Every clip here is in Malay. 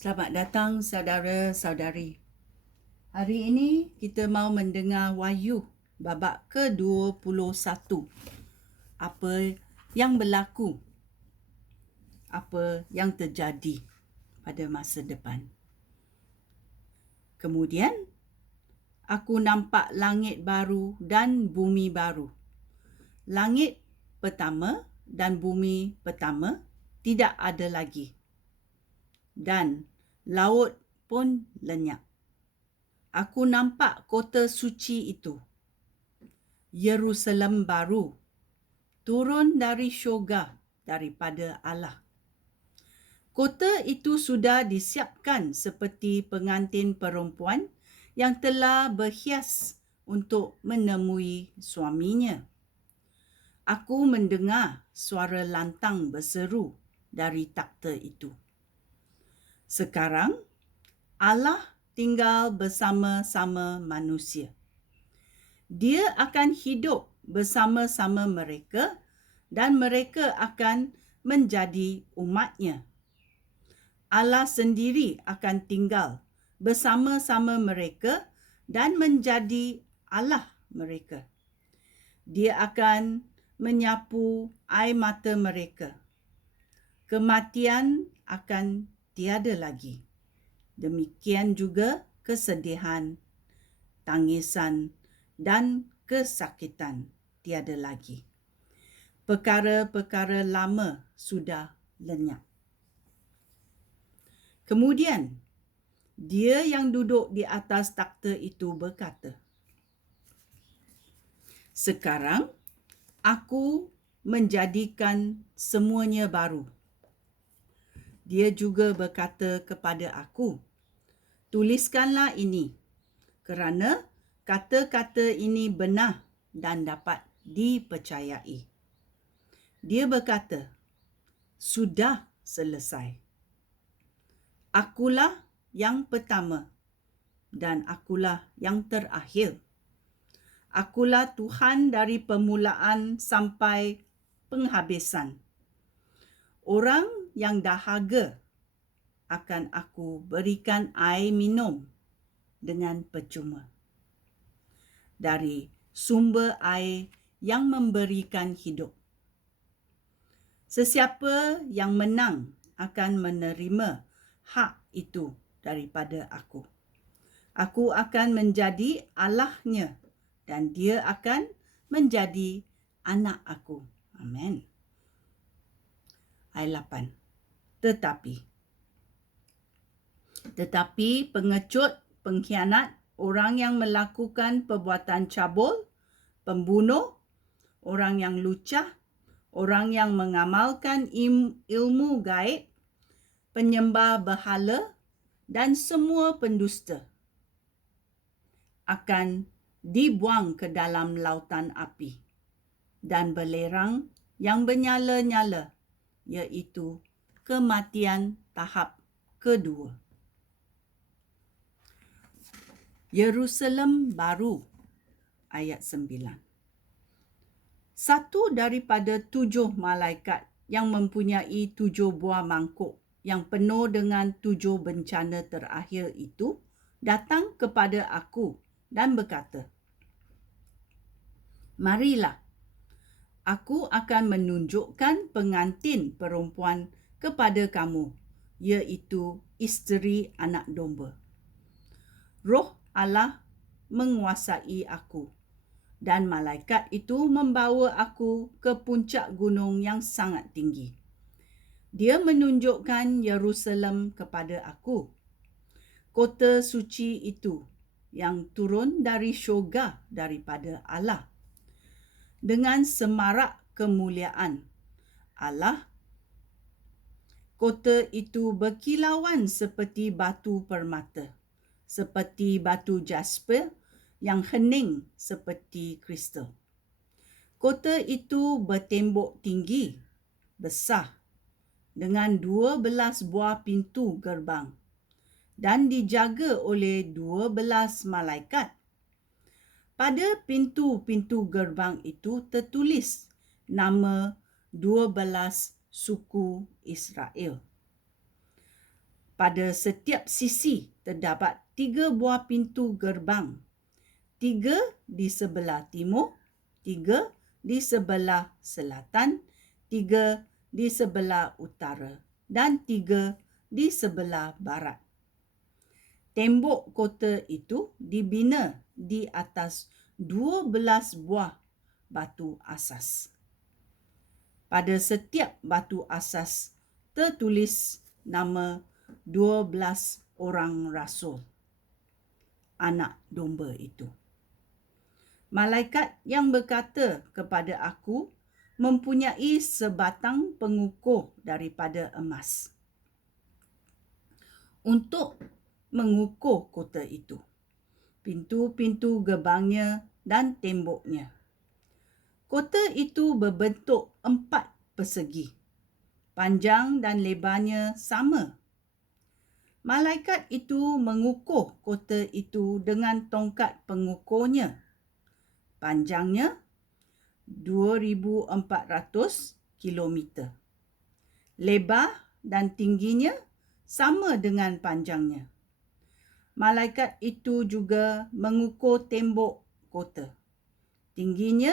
Selamat datang saudara-saudari. Hari ini kita mau mendengar Wahyu babak ke-21. Apa yang berlaku? Apa yang terjadi pada masa depan? Kemudian, aku nampak langit baru dan bumi baru. Langit pertama dan bumi pertama tidak ada lagi. Dan laut pun lenyap. Aku nampak kota suci itu, Yerusalem baru, turun dari syurga daripada Allah. Kota itu sudah disiapkan seperti pengantin perempuan yang telah berhias untuk menemui suaminya. Aku mendengar suara lantang berseru dari takhta itu. Sekarang, Allah tinggal bersama-sama manusia. Dia akan hidup bersama-sama mereka dan mereka akan menjadi umatnya. Allah sendiri akan tinggal bersama-sama mereka dan menjadi Allah mereka. Dia akan menyapu air mata mereka. Kematian akan tiada lagi. Demikian juga kesedihan, tangisan, dan kesakitan tiada lagi. Perkara-perkara lama sudah lenyap. Kemudian, dia yang duduk di atas takhta itu berkata, "Sekarang aku menjadikan semuanya baru." Dia juga berkata kepada aku, "Tuliskanlah ini, kerana kata-kata ini benar dan dapat dipercayai." Dia berkata, "Sudah selesai. Akulah yang pertama dan akulah yang terakhir. Akulah Tuhan dari permulaan sampai penghabisan. Orang yang dahaga akan aku berikan air minum dengan percuma dari sumber air yang memberikan hidup. Sesiapa yang menang akan menerima hak itu daripada aku. Aku akan menjadi Allahnya dan dia akan menjadi anak aku. Amin. Ayat 8. Tetapi pengecut, pengkhianat, orang yang melakukan perbuatan cabul, pembunuh, orang yang lucah, orang yang mengamalkan ilmu gaib, penyembah berhala, dan semua pendusta akan dibuang ke dalam lautan api dan belerang yang bernyala-nyala, iaitu kematian tahap kedua. Yerusalem baru, ayat 9. Satu daripada 7 malaikat yang mempunyai 7 buah mangkuk yang penuh dengan 7 bencana terakhir itu datang kepada aku dan berkata, "Marilah, aku akan menunjukkan pengantin perempuan kepada kamu, iaitu isteri anak domba. Roh Allah menguasai aku, dan malaikat itu membawa aku ke puncak gunung yang sangat tinggi. Dia menunjukkan Yerusalem kepada aku, kota suci itu yang turun dari syurga daripada Allah, dengan semarak kemuliaan Allah. Kota itu berkilauan seperti batu permata, seperti batu jasper yang hening seperti kristal. Kota itu bertembok tinggi, besar, dengan 12 buah pintu gerbang dan dijaga oleh 12 malaikat. Pada pintu-pintu gerbang itu tertulis nama 12 suku Israel. Pada setiap sisi terdapat 3 buah pintu gerbang. 3 di sebelah timur, 3 di sebelah selatan, 3 di sebelah utara dan 3 di sebelah barat. Tembok kota itu dibina di atas 12 buah batu asas. Pada setiap batu asas tertulis nama 12 orang rasul, anak domba itu. Malaikat yang berkata kepada aku mempunyai sebatang pengukur daripada emas untuk mengukur kota itu, pintu-pintu gerbangnya dan temboknya. Kota itu berbentuk 4 persegi, panjang dan lebarnya sama. Malaikat itu mengukur kota itu dengan tongkat pengukurnya. Panjangnya 2,400 kilometer. Lebar dan tingginya sama dengan panjangnya. Malaikat itu juga mengukur tembok kota. Tingginya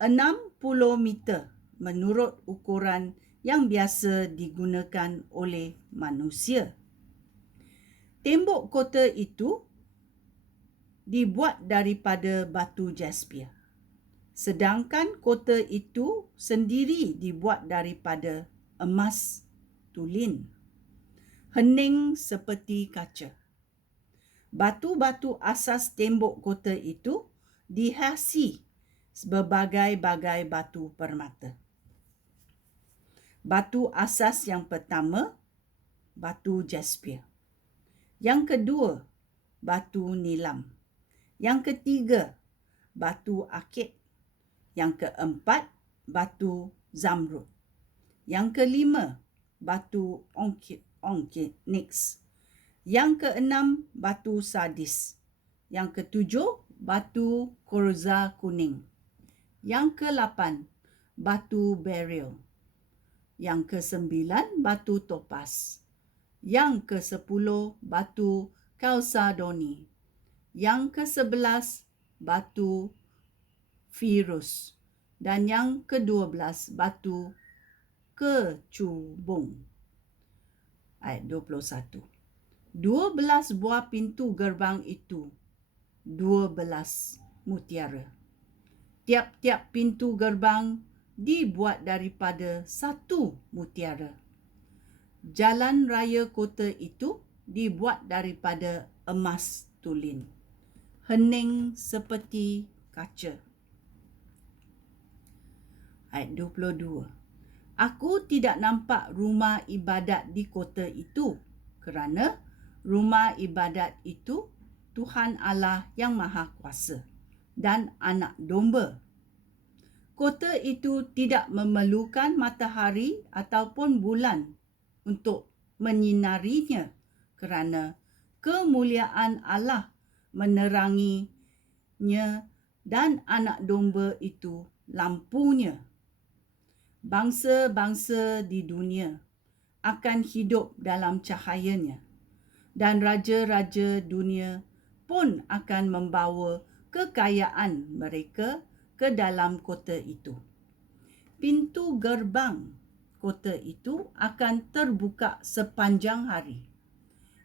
60 meter menurut ukuran yang biasa digunakan oleh manusia. Tembok kota itu dibuat daripada batu jasper, sedangkan kota itu sendiri dibuat daripada emas tulin, hening seperti kaca. Batu-batu asas tembok kota itu dihiasi berbagai-bagai batu permata. Batu asas yang pertama, batu jasper. Yang kedua, batu nilam. Yang ketiga, batu akik. Yang keempat, batu zamrud. Yang kelima, batu onyx. Yang keenam, batu sardis. Yang ketujuh, batu korza kuning. Yang ke-8, batu beryl. Yang ke-9, batu topaz. Yang ke-10, batu chalcedony. Yang ke-11, batu virus. Dan yang ke-12, batu kecubung. Ayat 21. 12 buah pintu gerbang itu, 12 mutiara. Tiap-tiap pintu gerbang dibuat daripada 1 mutiara. Jalan raya kota itu dibuat daripada emas tulin, hening seperti kaca. Ayat 22. Aku tidak nampak rumah ibadat di kota itu, kerana rumah ibadat itu Tuhan Allah yang Maha Kuasa dan Anak Domba. Kota itu tidak memerlukan matahari ataupun bulan untuk menyinarinya, kerana kemuliaan Allah meneranginya dan Anak Domba itu lampunya. Bangsa-bangsa di dunia akan hidup dalam cahayanya, dan raja-raja dunia pun akan membawa kekayaan mereka ke dalam kota itu. Pintu gerbang kota itu akan terbuka sepanjang hari.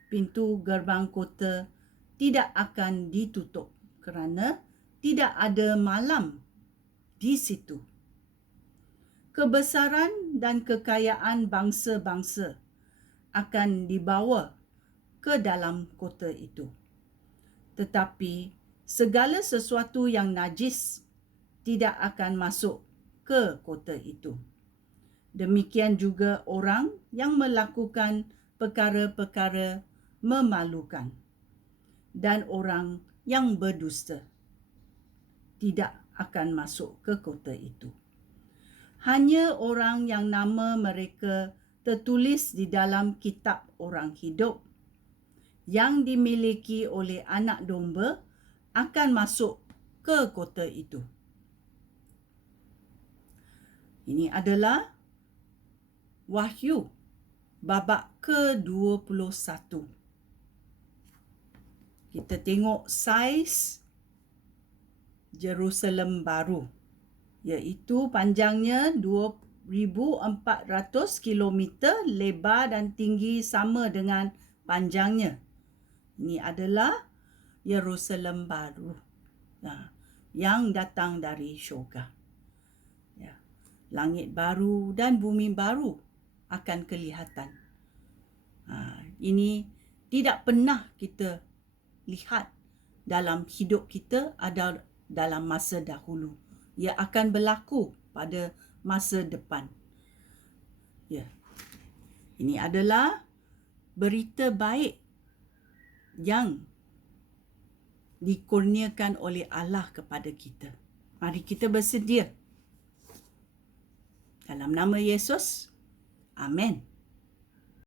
Pintu gerbang kota tidak akan ditutup kerana tidak ada malam di situ. Kebesaran dan kekayaan bangsa-bangsa akan dibawa ke dalam kota itu. Tetapi segala sesuatu yang najis tidak akan masuk ke kota itu. Demikian juga orang yang melakukan perkara-perkara memalukan dan orang yang berdusta tidak akan masuk ke kota itu. Hanya orang yang nama mereka tertulis di dalam kitab orang hidup yang dimiliki oleh Anak Domba akan masuk ke kota itu. Ini adalah wahyu babak ke-21. Kita tengok saiz Jerusalem baru, iaitu panjangnya 2,400 kilometer, lebar dan tinggi sama dengan panjangnya. Ini adalah Yerusalem baru yang datang dari syurga. Langit baru dan bumi baru akan kelihatan. Ini tidak pernah kita lihat dalam hidup kita atau dalam masa dahulu. Ia akan berlaku pada masa depan. Ini adalah berita baik yang dikurniakan oleh Allah kepada kita. Mari kita bersedia. Dalam nama Yesus, amin.